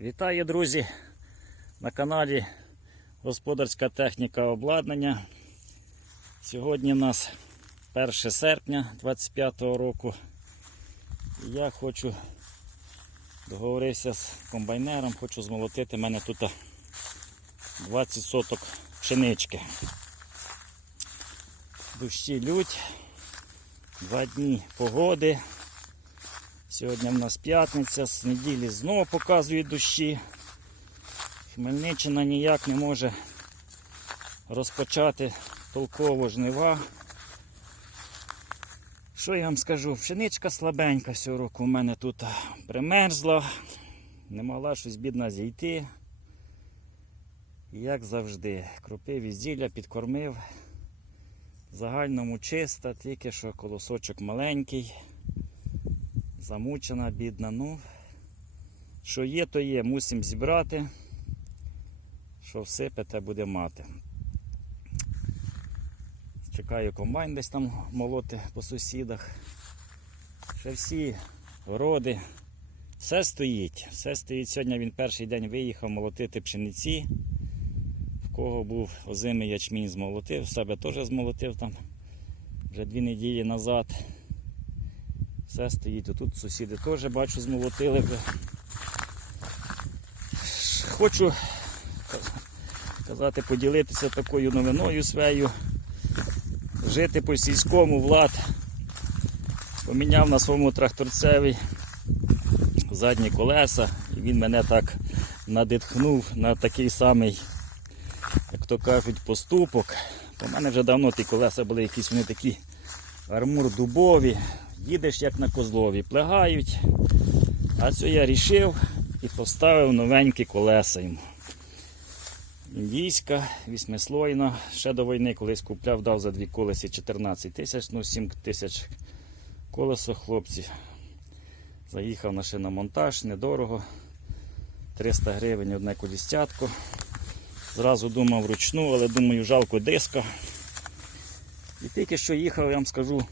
Вітаю, друзі! На каналі Господарська техніка обладнання. Сьогодні у нас 1 серпня 25 року. І я хочу договорився з комбайнером, хочу змолотити. У мене тут 20 соток пшенички. Дощі лють, два дні погоди. Сьогодні в нас п'ятниця, з неділі знову показують дощі. Хмельниччина ніяк не може розпочати толково жнива. Що я вам скажу? Пшеничка слабенька цього року у мене тут примерзла, не могла щось бідна зійти. Як завжди, кропив і зілля підкормив. В загальному чиста, тільки що колосочок маленький замучена, бідна. Ну, що є, то є, мусимо зібрати. Що все всипете, буде мати. Чекаю комбайн десь там молоти по сусідах. Ще всі городи. Все стоїть. Все стоїть. Сьогодні він перший день виїхав молотити пшениці. В кого був озимий ячмінь змолотив, в себе теж змолотив там вже дві неділі назад. Все стоїть. Тут сусіди теж бачу змолотили. Хочу казати, поділитися такою новиною своєю. Жити по сільському влад. Поміняв на своєму тракторцеві задні колеса. І він мене так надихнув на такий самий, як то кажуть, поступок. У мене вже давно ті колеса були якісь вони такі армур дубові. Їдеш як на козлові, плегають. А це я рішив і поставив новенькі колеса йому. Індійська, вісьмислойна. Ще до війни колись купляв, дав за дві колесі 14 тисяч, ну 7 тисяч колесо хлопці. Заїхав на шиномонтаж, недорого. 300 гривень одне колістятко. Зразу думав вручну, але думаю, жалко диска. І тільки що їхав, я вам скажу,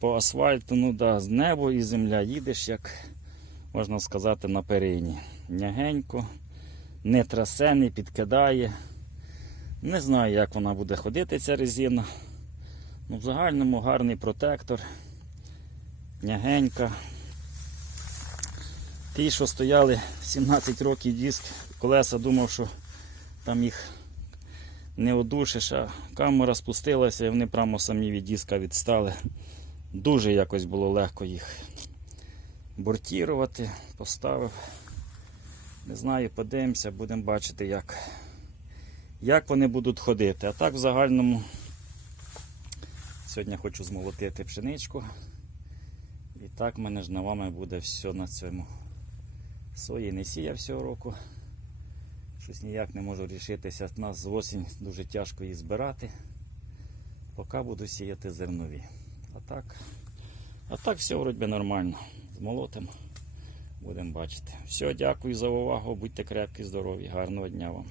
по асфальту, ну да, з небо і земля їдеш, як можна сказати, на перині. Нягенько, не трасе, не підкидає. Не знаю, як вона буде ходити, ця резина. Ну, в загальному гарний протектор. Нягенька. Ті, що стояли 17 років диск, колеса думав, що там їх не одушиш, а камера спустилася і вони прямо самі від диска відстали. Дуже якось було легко їх бортірувати, поставив. Не знаю, подивимося, будемо бачити, як, як вони будуть ходити. А так в загальному сьогодні хочу змолотити пшеничку. І так в мене жнивами буде все на цьому. Сої не сіяв цього року. Щось ніяк не можу рішитися. Нас з осінь дуже тяжко її збирати. Поки буду сіяти зернові. А так, а так все вроді нормально. Змолотимо. Будемо бачити. Все, дякую за увагу. Будьте крепкі, здорові. Гарного дня вам.